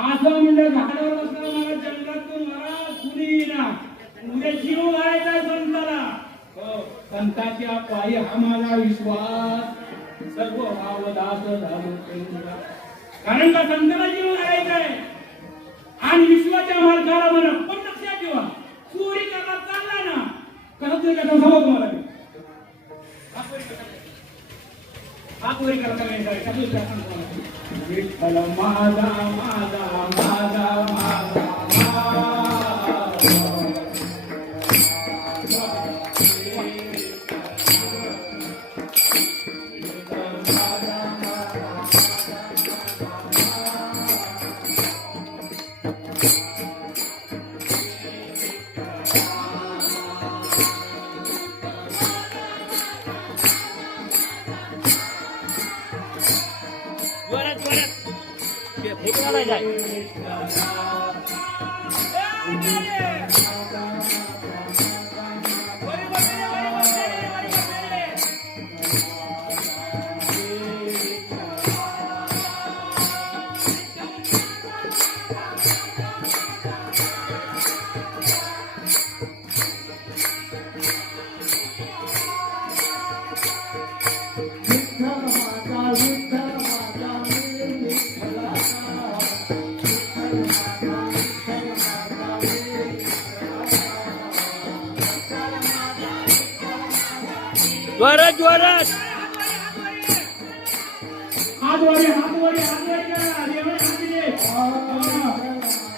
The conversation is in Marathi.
असं म्हणलं झाडावर बसला मला जंगलातून मला कुणी येईना उद्या जीव घालायचा संताला. संताच्या पायी हा माझा विश्वास सर्व भाव दास झालो. कारण का संताला जीव घालायचा आहे आणि विश्वाच्या मार्गाला म्हणा. पण लक्षात ठेवा चोरी करता चालला ना कसं तरी करता सांगू तुम्हाला हा चोरी करता नाही विठ्ठल माझा माझा माझा माझा जोरात जोरात हात वर हात वर हात वर करा देवा हात दे हात